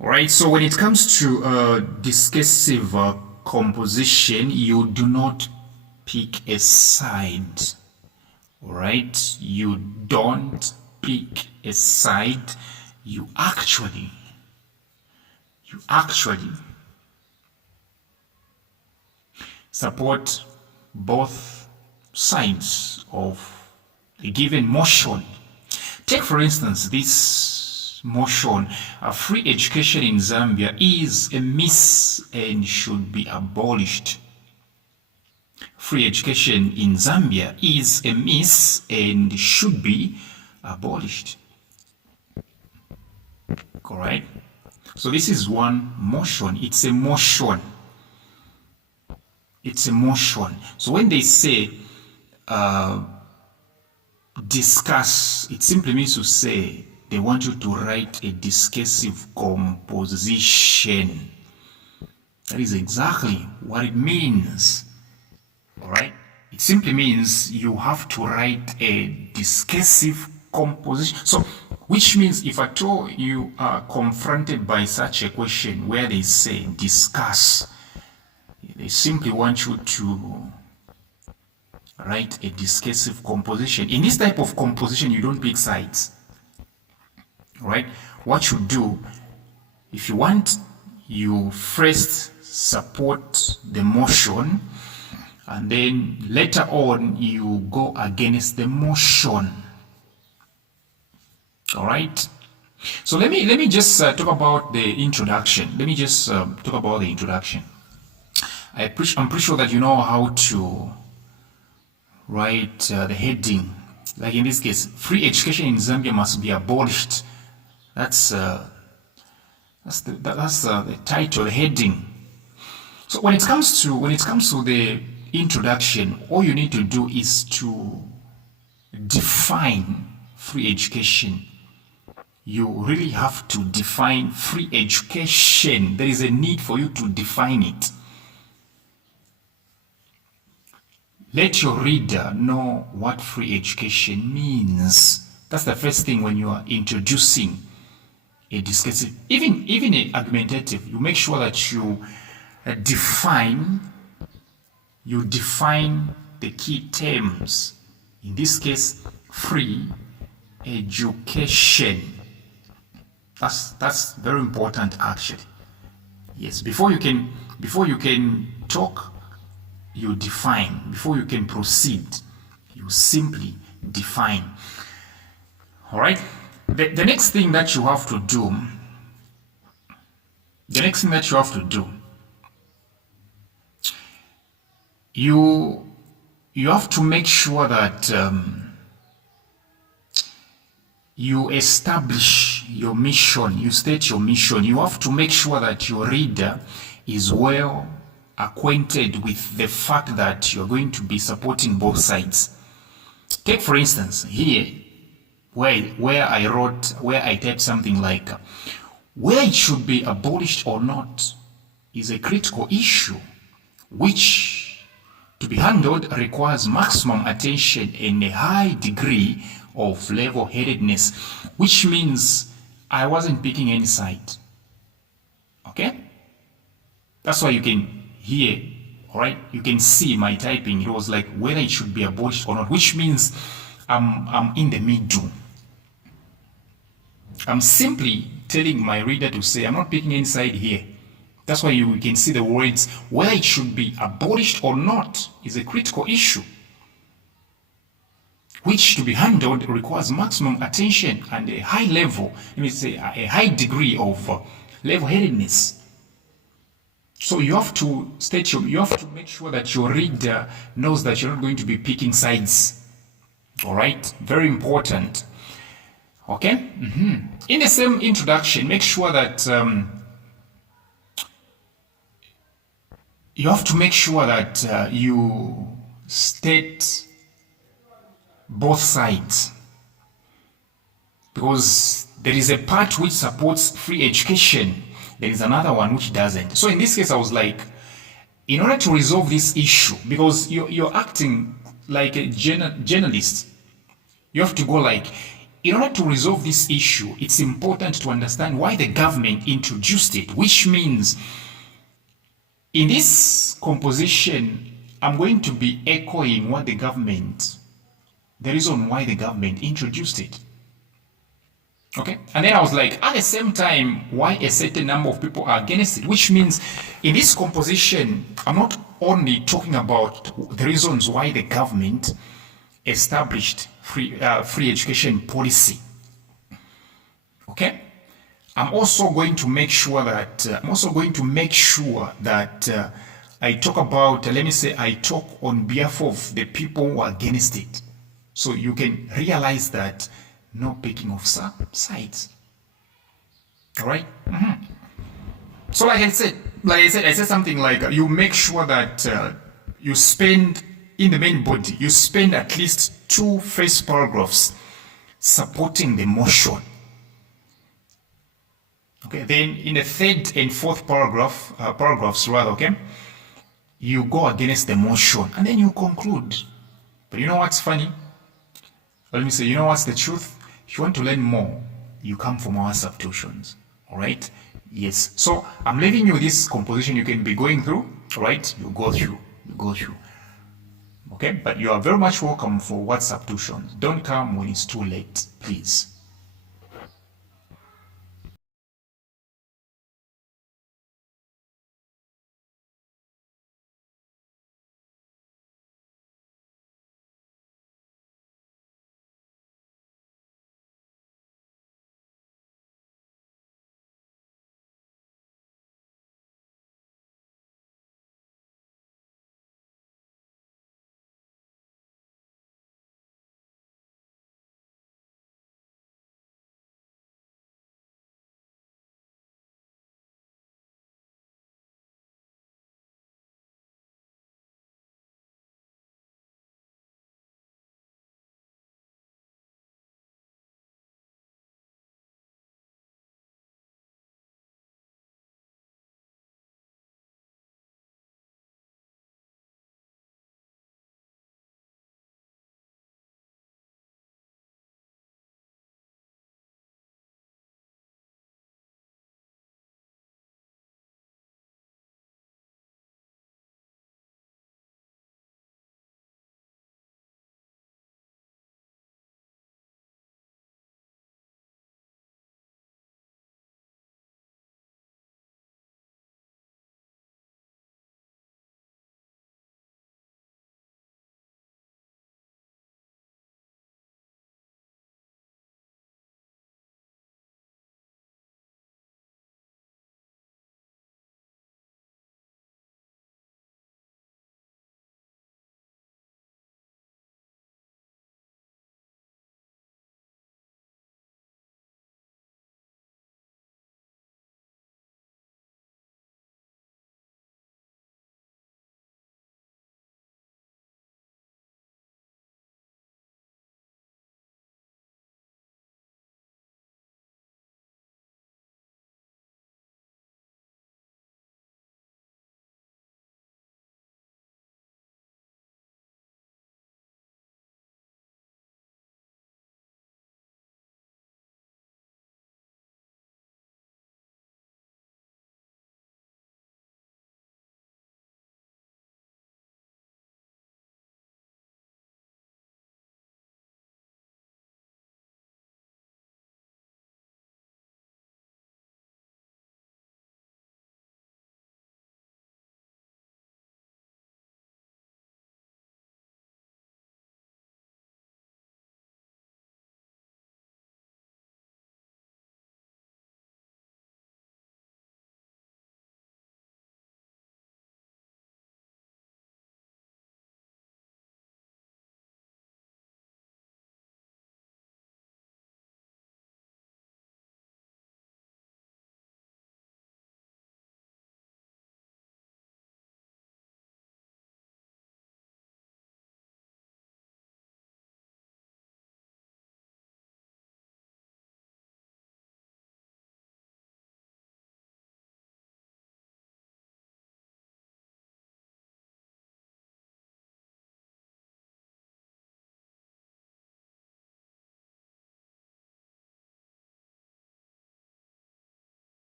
Right, so when it comes to discursive composition, you do not pick a side. Alright, you don't pick a side. You actually support both sides of a given motion. Take for instance this motion, free education in Zambia is a myth and should be abolished. Free education in Zambia is a myth and should be abolished. Alright? So this is one motion. It's a motion. It's a motion. So when they say discuss, it simply means to say they want you to write a discursive composition. That is exactly what it means. Alright? It simply means you have to write a discursive composition. So, which means if at all you are confronted by such a question where they say discuss, they simply want you to write a discursive composition. In this type of composition, you don't pick sides. Right? What you do, if you want, you first support the motion, and then later on you go against the motion. All right. So let me just talk about the introduction. Let me just talk about the introduction. I'm pretty sure that you know how to write the heading. Like in this case, free education in Zambia must be abolished. That's the title, the heading. So when it comes to the introduction, all you need to do is to define free education. You really have to define free education. There is a need for you to define it. Let your reader know what free education means. That's the first thing when you are introducing a discursive, even a argumentative. You make sure that you define the key terms. In this case, free education. That's very important actually. Yes, before you can talk, you define. Before you can proceed, you simply define. All right. The next thing that you have to do. You have to make sure that you establish your mission. You state your mission. You have to make sure that your reader is well acquainted with the fact that you're going to be supporting both sides. Take for instance here where I typed something like whether it should be abolished or not is a critical issue which to be handled requires maximum attention and a high degree of level-headedness, which means I wasn't picking any side. Okay? That's why you can hear, all right? You can see my typing. It was like whether it should be abolished or not, which means I'm in the middle. I'm simply telling my reader to say I'm not picking any side here. That's why you can see the words whether it should be abolished or not is a critical issue, which to be handled requires maximum attention and a high level, let me say a high degree of level-headedness. So you have to make sure that your reader knows that you're not going to be picking sides. All right, very important. Okay. In the same introduction, make sure that you have to make sure that you state both sides, because there is a part which supports free education, there is another one which doesn't. So in this case I was like, in order to resolve this issue, because you're acting like a journalist, you have to go like, in order to resolve this issue, it's important to understand why the government introduced it, which means in this composition, I'm going to be echoing what the reason why the government introduced it. Okay? And then I was like, at the same time, why a certain number of people are against it, which means in this composition, I'm not only talking about the reasons why the government established free education policy. Okay? I'm also going to make sure that I talk about, let me say, I talk on behalf of the people who are against it. So you can realize that no picking of sides. All right? Mm-hmm. So like I said something like you make sure that you spend, in the main body, you spend at least 2 first paragraphs supporting the motion. Okay, then in the 3rd and 4th paragraphs rather, okay, you go against the motion and then you conclude. But you know what's funny? Let me say, you know what's the truth? If you want to learn more, you come from our subtuitions. All right? Yes. So I'm leaving you this composition you can be going through. All right? You go through. Okay? But you are very much welcome for what subtuitions. Don't come when it's too late, please.